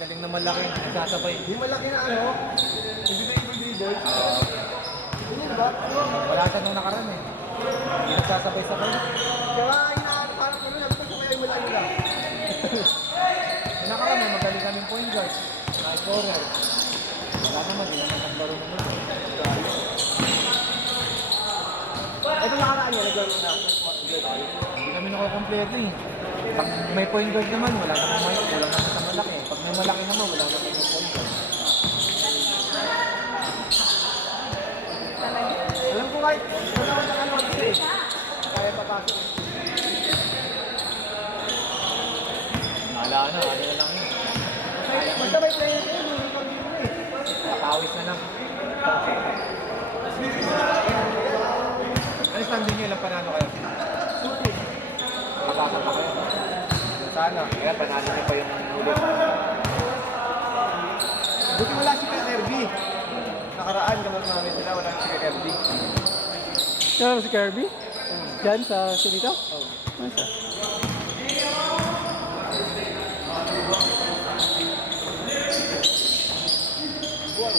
Magaling na malaki, nagsasabay. Di malaki na ano, hindi ba yung dribble? Hindi ba? Wala siya nung nakaraan eh. Hindi nagsasabay-sabay. Kaya inaano parang ano, nagpag ko kaya malaki lang. Yung nakaraan eh, magaling kaming point guard. Na-scorer. Wala naman, hindi naman naglaro naman. Ito nakaraan niya, naglaro na. Hindi kami nakakompleto eh. Pag may point guard naman, wala naman may, wala naman sa malaki. Pag may malaki naman, wala naman yung point guard. Alam ko kahit, wala ko sa ano, eh. Kaya papasok. Wala na, ano na lang yun. Basta may player kayo, hindi ko dito eh. Nakawis na lang. Ano standing nyo? Ilang panalo kayo? Suti. Nakapasa pa kayo. Sana, kaya panalo nyo pa yung ulit. Buti wala si Kuya Kirby. Nakaraan, kamag namin sila, wala si Kuya Kirby. Ano si Kirby? Diyan sa dito? Oo. Ano siya? Buwan.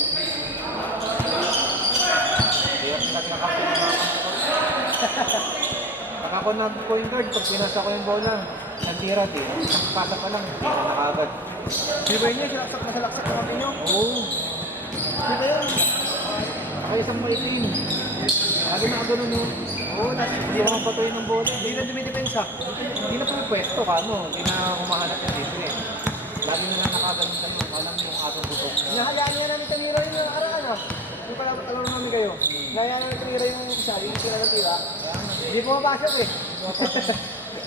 Pag ako ng point guard, pag pinasa ko yung bola, nagtira din. Isang pasa pa lang, nakagad. Di ba niya, silaksak na salaksak na kami nyo? Oo. Di ba yun? Ay, isang maitin. Lagi na ako nun, Oo, hindi na mapatuloy ng bola. hindi na dumidepensa. Hindi na pumipwesto ka, no? Hindi na kumahanap ng libre. Lagi na lang nakagalintan mo. Alam mo yung atong butok. Hinahayaan niya namin Tamiro yung nakaraan ah. Hindi pala talong namin kayo. Hinahayaan namin Tamiro yung isa, yung sila ng tira. Hindi pumapasok eh.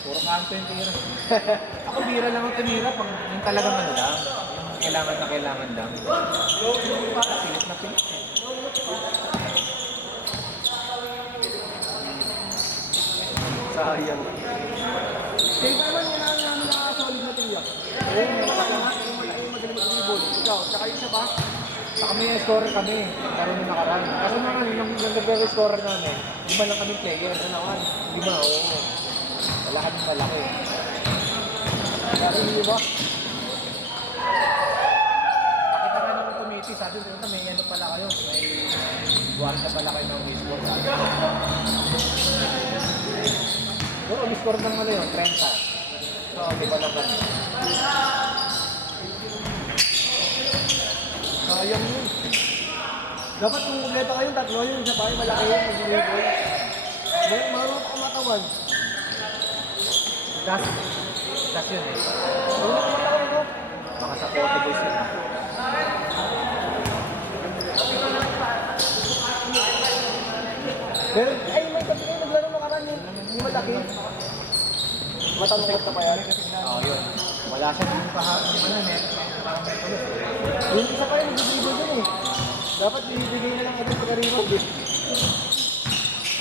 Puro kanto yung tira. Ako bira lang ang tumira pag yung talagang ano lang. Yung kailangan na kailangan lang. Pilit na pilit. Sayang. Kaya naman yun ang namin nakasolid na tira. Oo, yung magaling mag-dribble. Ikaw, tsaka yung isa ba? Sa kami scorer kami. Laro nung nakaraan. Kasi naman, yung nag-scorer namin, lima lang kami player. Ano naman? Lima, oo. Wala kami malaki. Pero hindi ba? Nakita nga naman committee, sabi ko may ano pala kayo, may buwarta pala kayo ng baseball. Pero score ng ano yun, 30. So, di ba lang kami? Sayang yun. Dapat kung kumpleto kayong tatlo, yung isa pa yung malaki yun, mag-dribble. Dahil marunong pa kumatawan. Das yun eh. Marunong pa kumatawan ko. Baka sa portable sila. Pero, ay, may kasi kayo naglaro mo karan yung malaki. Matanong ka pa yan. Oo, yun. Wala siya ng pahapon ng ano, net. Parang may tulos. Yung isa pa yung nag-dribble dun eh. Dapat binibigay na lang ito pagka-rebound eh.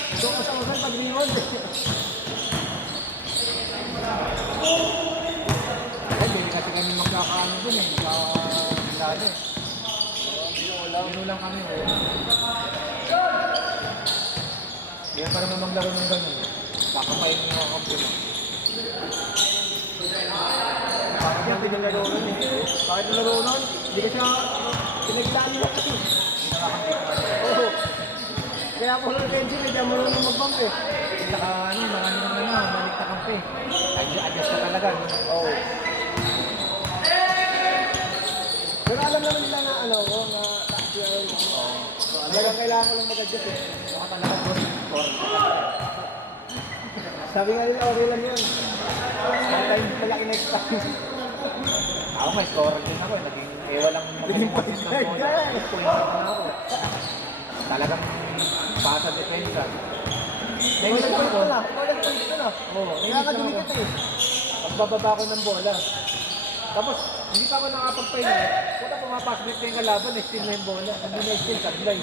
Ito ang kasawasan pag-rebound eh. Ay, hindi kasi kami magkakaano dun eh. Magkakilala eh. Bino lang kami eh. Yan para naman maglaro ng ganun. Kakapain mo mga kampi mo. Bakit yung pinaglaro nun eh? Bakit yung laro nun? Hindi ka siya pinaglaan mo kasi. Oo. Kaya po ng tension eh, diyan mo nung mag-bump eh. Saka ano, marami naman na, malik na kampi. Adjust ka talaga. No? Oo. Pero alam naman nila na ano ko, na taas yun. Talagang kailangan ko lang mag-adjust eh. Baka talaga doon, score. Sabi nga nila, okay lang yun. Sometimes malaki next time. Ako may scorer din ako. Naging walang Naging point guard ka eh. Point guard na ako. Talagang pasa depensa. Ikaw nag-point ko na. Ikaw nag-point ko na. Oo, Kaya ka dumikit eh. Magbababa ko ng bola. Tapos, hindi pa ako nakapagpahinga. Kung pumapasbit ko yung kalaban, steal mo yung bola. Hindi na steal, sablay.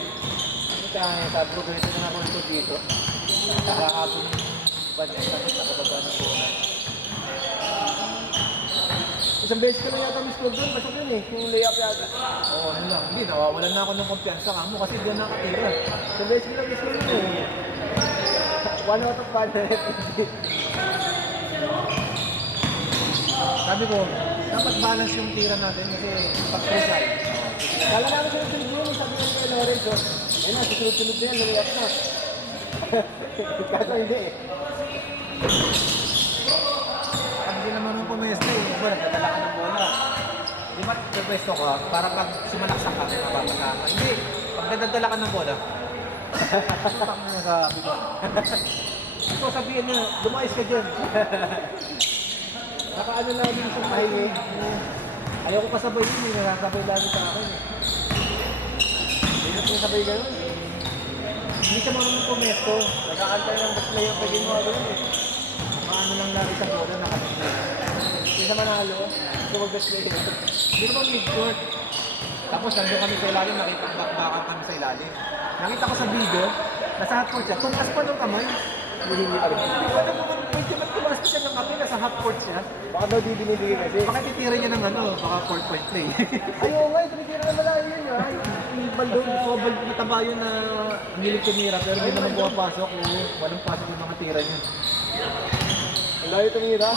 Sabi ko, ganito na ako ito dito. Nakakapon yung banyan, tapos nakababa ng bola. Isang beses ko na yata miss-score doon. Basta yun eh. Yung layup yata. Oo, ano lang. Hindi, nawawalan na ako ng kumpiyansa ka mo kasi doon nakatira. Isang beses ko na miss-score yun eh. 1 out of 100. Sabi ko, dapat balance yung tira natin kasi pag-presal. Kala namin sunod-sunod yun, sabi ko kay Lorenzo, ayun na, susunod-sunod na yan, lumiyak na. Kaso hindi eh. Pag hindi naman mo pumesto, yung bola, nagdadala ka ng bola. Di ba pwesto ko para pag sumalaksak ka, may mapapasama. Hindi, pag nagdadala ka ng bola, pag nagkakabit ko. Ito sabihin niya, lumayas ka dyan. Nakaano lang din sa highway. Ayaw ko kasabay yun, may nakasabay lagi sa akin. Hindi na sinasabay gano'n. Hindi ka marunong pumesto. Nagkakantay ng best player, pwede mo ako yun eh. Maano lang lagi sa bola, nakasabay. Hindi sa Manalo, gusto mo best player. Hindi naman mid-court. Tapos nandun kami sa ilalim, nakipag-backbackan kami sa ilalim. Nakita ko sa video, nasa half court siya, tumas pa ng kamay. Hindi ka rin. Pwede ba tumas pa siya ng kamay, nasa half court siya? Baka daw di binibigay kasi. Baka titira niya ng ano, baka 4-point play. Ayaw nga, tumitira na malayo yun ha. Yung baldo, mataba yun na ang hilig tumira, pero hindi naman pumapasok. Walang pasok yung mga tira niya. Ang layo tumira.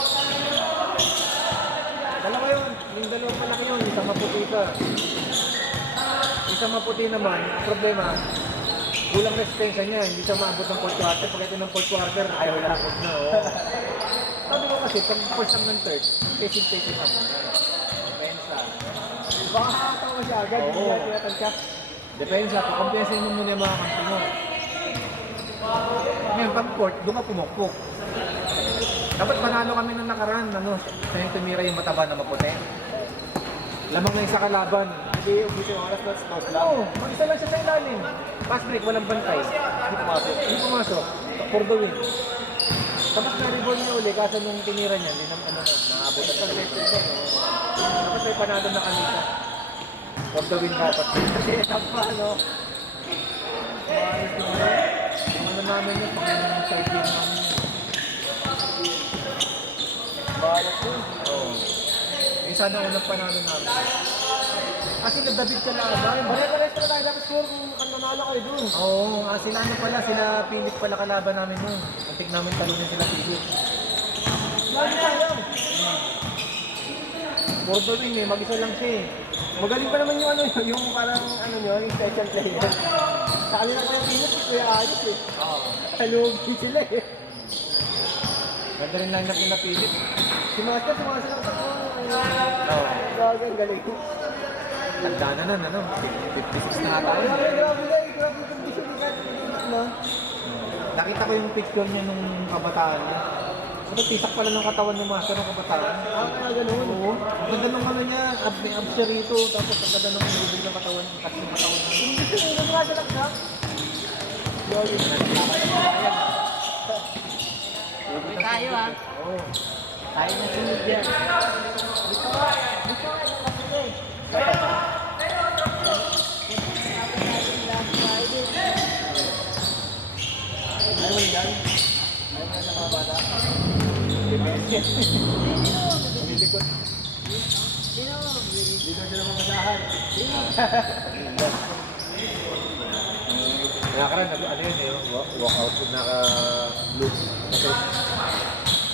Dalawa yun, yung dalawang malaki yun, isang maputi ka. Isang maputi naman, ang problema, kulang resistensya niya, hindi siya maabot ng 4 quarter. Pag ito ng 4 quarter, ayaw lakot na. Oh. Sabi ko kasi, pag first time ng third, pacing ka muna. Depensa. Baka nakakatawa siya agad, hindi Oo. na tinatansya. Depensa, pakumpiyasin mo muna yung mga kampi mo. Ngayon, pag court, doon ka pumukpok. Dapat manalo kami ng nakaraan, ano, sa yung tumira yung mataba na maputi. Lamang na isa kalaban. Hindi, ubus yung oras, not lang. Oo, mag-isa lang siya sa ilalim. Pass break, walang bantay. Hindi pumasok. Hindi pumasok. For the win. Tapos na-rebound niya uli, kaso nung tinira niya, hindi naman ano na, naabot at ang set na. Tapos may panalo na kanina. For the win dapat. Tap pa, no? Yung ano namin yun, pang side game namin yun. Balat yun. Oo. Yung sana unang panalo namin. Kasi nagdabit ka laban. Pare-pares na tayo dapat score kung nanalo kayo dun. Oo, sila ano pala, sila Philip pala kalaban namin nun. Antik namin talunin sila Philip. Lagi tayo. For the win eh, mag-isa lang siya eh. Magaling pa naman yung ano, yung parang ano nyo, yung special player. Sa kanila pa yung pinit, kuya ayos eh. Oo. Talugi sila eh. Ganda rin line-up nila Philip. Si Master, sumasal ako sa Oo. Gagawin, galing. Tanda na nun, ano? 56 na nga tayo. Grabe, grabe na eh. Grabe yung condition ni Kat. No? Nakita ko yung picture niya nung kabataan niya. Sabi, tisak pala ng katawan ng master ng kabataan. Kaya ganun. Oo. Ang ganda nung ano niya, may abs siya rito, tapos ang ganda nung lubig ng katawan, kasi ng katawan niya. Hindi ko yung sumasal ako sa. Yogi. Uwi tayo ha. Oo. Tayo na sunod yan. Gusto nga yung kapit eh. Ayaw mo yan? Ayaw mo yan nakabata? Bilikot. Dito sila mamasahan. Nakakaraan, ano yun eh, walkout with naka-loop. Kasi,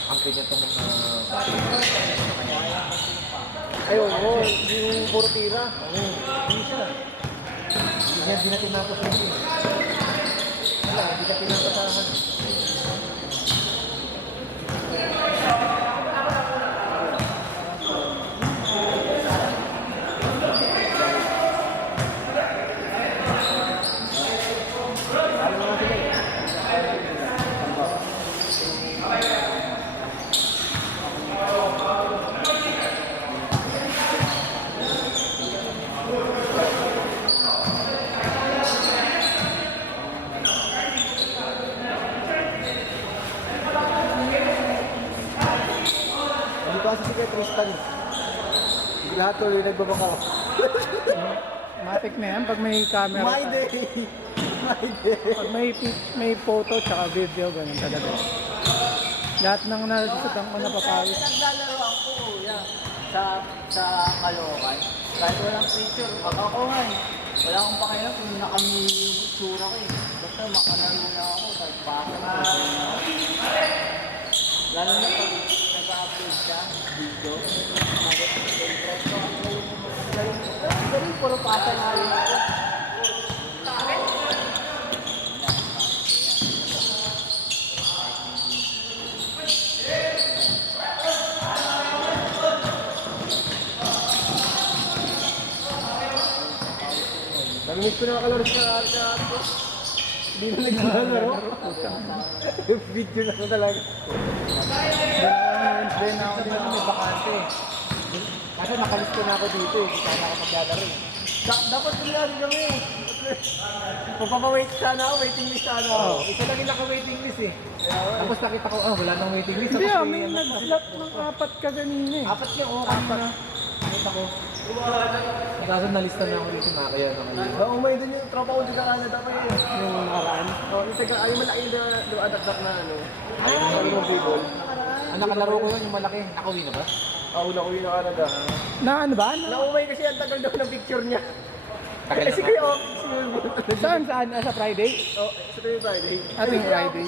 ang pinya itong mga bati. Ay, oo. Yung puro tira. Oo, hindi siya. Hindi niya dinatinapos yun eh. Wala, hindi ka tinapasahan. Ano nga sila eh. Hindi kasi si Kuya Tristan eh. Lahat tuloy nagbabakaw. Matic na yan pag may camera. My day! My day! Pag may photo tsaka video, ganun talaga. Lahat ng nasusutan ko napapawis. Naglalaro ako, kuya, sa Caloocan. Kahit walang picture, ako nga eh. Wala akong pakialam kung nakami yung tsura ko eh. Basta makalaro na ako, kahit baka na. Lalo na pag nag-upload ka, video, puro pasa nga rin ako. Nag-miss ko na makalaro sa ako. Hindi na naglalaro. Yung video na ko talaga. Wednesday na ako Kasi din. may bakante. Kasi nakalista na ako dito eh. Hindi sana ako maglalaro eh. Dapat tulad kami. Magpapawait sana ako, waiting list sana ako. Isa lang yung naka-waiting list eh. Tapos nakita ko, wala nang waiting list. Hindi Tapos may nag-slot ng 4 ka kanina eh. Apat niya, oo, kanina. Nakita ko. Kaso nalista na ako dito na kaya nakalimutan. Ba, umay din yung tropa ko sa Canada pa yun. Yung nakaraan. Oh, yung taga, ay malaki na do-adapt na ano. Ay, yung people. Ang nakalaro ko yun, yung malaki. Nakauwi na ba? Una ko yun na Canada. Na ano ba? Naumay kasi ang tagal daw ng picture niya. Tagal Kasi na kayo, Saan? Sa Friday? oh, sa tuwing Friday. Ating Friday.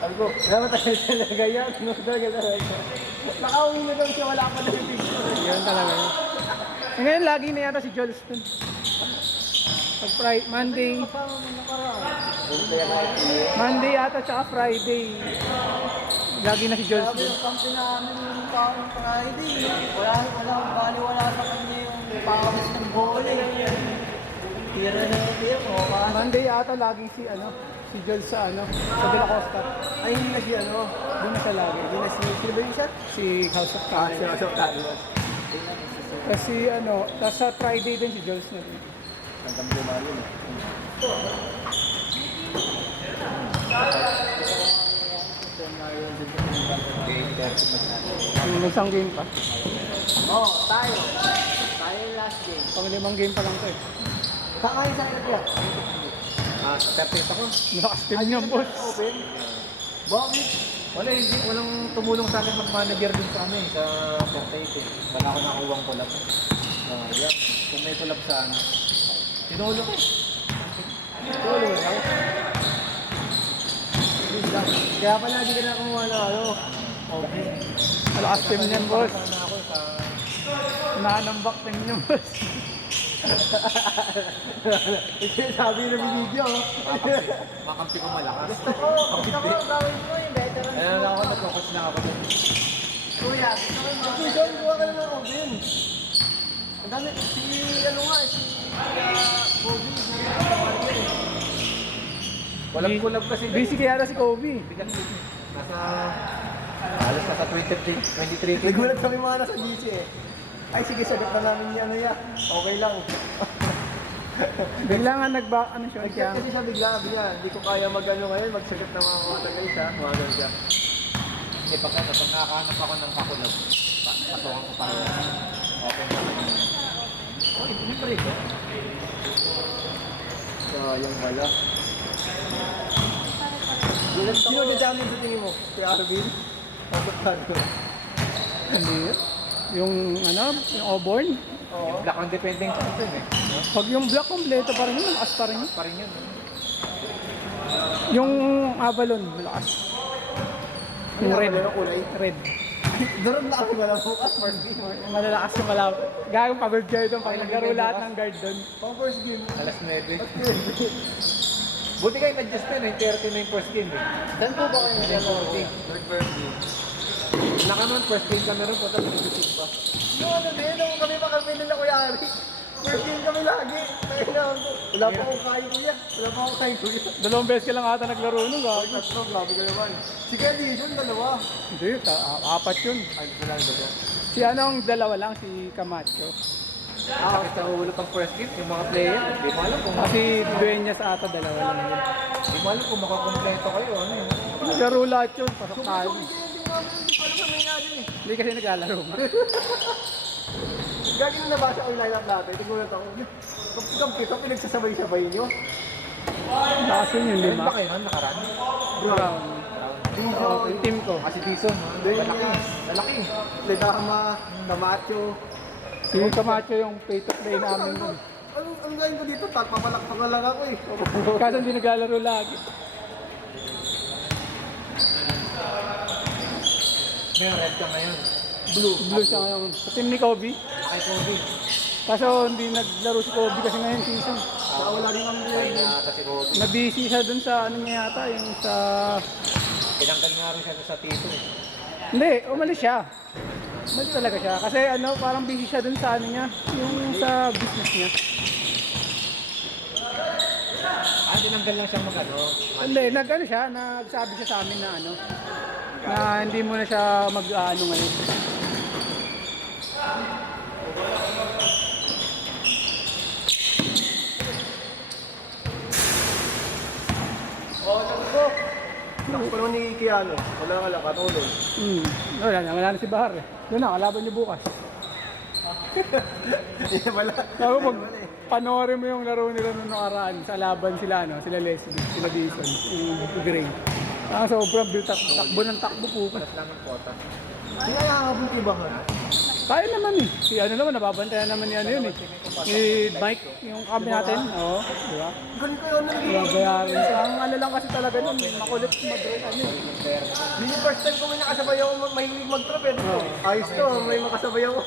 Sabi ko, kaya tayo talaga yan. No, talaga. Nakauwi na daw siya, wala pa daw yung picture. Yan talaga yun. Eh, ngayon lagi na yata si Jules dun. Pag Monday. Monday yata tsaka Friday. Lagi na si Jules Sabi dun. yung kampi namin yung taong Friday. Wala sa kanya yung pangabas ng bola. Tira na yung tira, mukha. Monday yata laging si si Jules sa sa De La Costa. Ay, hindi na siya, ano? Doon na siya lagi. Hindi na si, sino ba yung siya? Si House of Cards. House of Carlos. Kasi tapos sa Friday din si Jules na din. Ang kami lumalun eh. Yung isang game pa. Oo, tayo. Tayo yung last game. Pang 5 game pa lang to eh. Kakain sa akin kaya? Sa 30 ako. Lakas team niya, boss. Open. Bakit? Walang tumulong sa akin mag-manager din sa amin, sa Fortnite eh. Wala ako nakuwang collab. Yan. Kung may collab sa tinulong ko eh. Tuloy lang. Kaya pala di ka na kumuha ng ano. Okay. Malakas team niyan, boss. Sana ako sa... Nanambak team niya, boss. Ito yung sabi ng video. Makampi ko malakas. Gusto ko gawin ko yung veteran. Kaya na ako, nag-focus na ako dun. Kuya, gusto ko yung mga John, kuha ka na ng oven. Ang dami, si ano nga, si Bobby, Walang collab kasi. Busy kaya si Kobe. Bigat yun eh. Halos nasa 23. Nagulat kami mga nasa GC eh. Ay sige, sagot na namin niya ano ya. Okay lang. Bigla nga siya, Nag-chat kaya kasi siya bigla. Hindi ko kaya mag-ano ngayon, magsagot na mga tagal siya. Magal siya. Hindi pa kaya, pag nakahanap ako ng kakulab, patukan ko pa rin. Okay na. Oh, siyempre ito. So, yung wala. Sino dadami sa tingin mo? Si Arvin? Pagkakado. hindi. Yung yung Auburn. Oo. Black on depending sa ito eh. Pag yung black kompleto pa rin yun, malakas pa rin yun. Pa rin yun. Yung Avalon, malakas. Yung red. Ano kulay? Red. Doon na kami wala bukas. First game. Malalakas yung malap. Gagawin pagod kayo doon pag naglaro lahat ng guard doon. Pang first game. Alas 9. Buti kayo nag-adjust na yung 30 na yung first game eh. Saan po ba kayo nag-40? Third first game. Nakaman, first game kami rin po, tapos nag-adjust pa. Yung ano din, nung kami makampi nila Kuya Ari. First game kami lagi. Wala pa akong kain kuya. Wala pa akong kain kuya. 2 beses ka lang ata naglaro nun, gago. Tatlo, grabe ka naman. Si Kelly, yun dalawa. Hindi, 4 yun. Ay, gusto lang dalawa. Si ang dalawa lang, si Camacho. Sakit sa ulo pang first game, yung mga player. Di mo alam kung Kasi Dueñas ata dalawa lang yun. Di mo alam kung makakompleto kayo, ano yun. Naglaro lahat yun, pasok tayo. Hindi namin, hindi pa naman may natin eh. Hindi kasi naglalaro. Gagi na nabasa ko yung lineup natin. Tigulat ako. Kampi ko, pinagsasabay-sabay nyo. Lakas yun yung Meron ba 5. kayo nun, nakaraan? Brown. Oo, yung team ko. Kasi Dison, lalaki. Lalaki. Ledama, Camacho. Si Camacho yung pay to play namin nun. Ang gawin ko dito? Papalakpak na lang ako eh. Kaso hindi naglalaro lagi. May red ka ngayon. Blue siya ngayon. Sa team ni Kobe. Kay Kobe. Kaso hindi naglaro si Kobe kasi ngayon season. Wala rin kami Kaya na ata si Kobe. Na-busy siya dun sa ano niya yata, yung sa... Tinanggal nga rin siya sa Tito eh. Hindi, umalis siya. Umalis talaga siya. Kasi ano, parang busy siya dun sa ano niya, yung sa business niya. Tinanggal lang siya mag-ano. Hindi, nag-ano siya, nagsabi siya sa amin na ano, na hindi mo na siya mag-ano ngayon. Takbo naman ni Kiano. Wala ka lang, katulog. Wala na si Bahar eh. Yun na, kalaban niyo bukas. Hindi wala. Ako pag panoorin mo yung laro nila nung nakaraan, sa laban sila, no? Sila Leslie, sila Dison, yung Gray. Sobrang takbo ng takbo po. Plus lang ang kota. Hindi kaya habol kay Bahar. Kaya naman eh. Si ano naman, nababantayan naman ni ano yun eh. Si Mike, yung kami natin. Oo, di ba? Ganun ko yun. Bayarin siya. Ang ano lang kasi talaga nun, makulit mag-rate ano eh. Hindi first time ko may nakasabay ako mahilig mag-trap eh. Oo. Ayos to, may makasabay ako.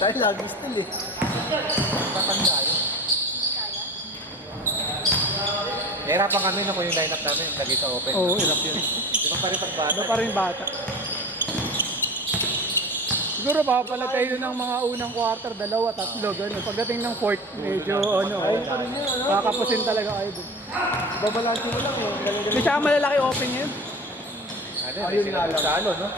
Dahil lagi still eh. Tatanda yun. Nahirapan kami na kung yung lineup namin lagi sa open. Oo, hirap yun. Di ba pa rin pagbata? Ano pa rin bata. Siguro papalag kayo ng mga unang quarter, dalawa, tatlo, gano'n. Pagdating ng fourth, medyo ano, kakapusin talaga kayo dun. Babalansin mo lang eh. Hindi siya malalaki open yun. Ano, ayun nga lang. Salo, no?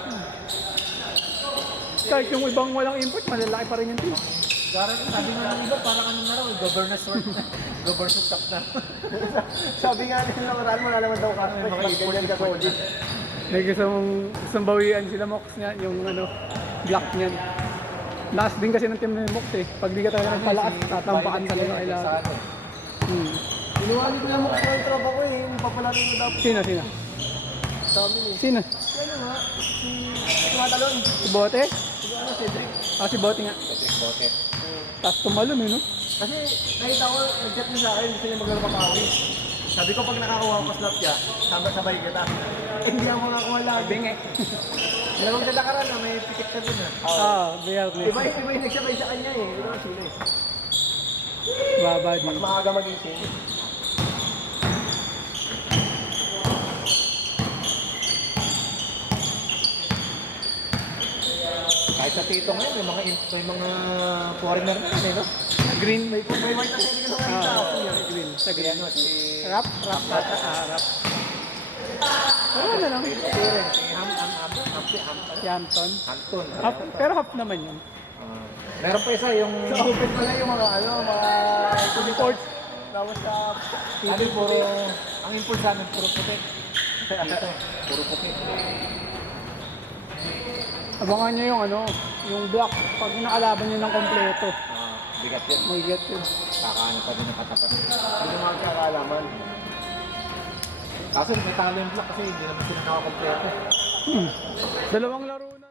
Kahit yung ibang walang input, malalaki pa rin yung team. Garang sabi nga ng iba, parang ano na raw, governor's work na. Governor's cup na. Sabi nga nila naman wala naman daw kasi Mga mga ganyan ka solid. May gustong bawian sila Mox niya, yung ano, block niyan. Last din kasi ng team ni Mox eh. Pag di ka talaga nagpalakas, tatampakan talaga kailangan. Inuwalit na mo kung tropa ko eh. Yung papalaro mo dapat Sino? sa amin eh. Sino? Ano nga? Si tumatalon. Si Bote? Si ano, Cedric. Si Bote nga. Bote. Tapos tumalon eh, no? Kasi nakita ko, nag-chat niya sa akin, gusto niya maglaro papawis. Sabi ko pag nakakuha ko slot niya, sabay kita. Eh, hindi ako makakuha lagi. Bingi. Dalawang dadakaran na may pitik ka dun ah. Biyernes. Iba yung nagsabay sa kanya eh. Ito ang sila eh. Baba din. Maaga mag-isip. Kahit sa Tito ngayon, may mga foreigner na yun, eh, no? Green. May white na sila ka nakita. Green. Sa Si green. ano, si... Rap ata. Rap. Pero ano lang. Si Si Hampton. Hampton. Half, pero half naman yun. Meron pa isa yung... Sa open pala yung mga ano, mga Imports. tapos sa Sabi puro... Ang impulse namin, puro puti. Dito, puro puti. Abangan nyo yung ano, yung block. Pag nakalaban nyo ng kompleto. Bigat yun. May get yun. Kakaano pa din ang katapat. hindi naman kakalaman. Kaso may talo yung block kasi hindi naman sila nakakompleto. Dalawang laro na.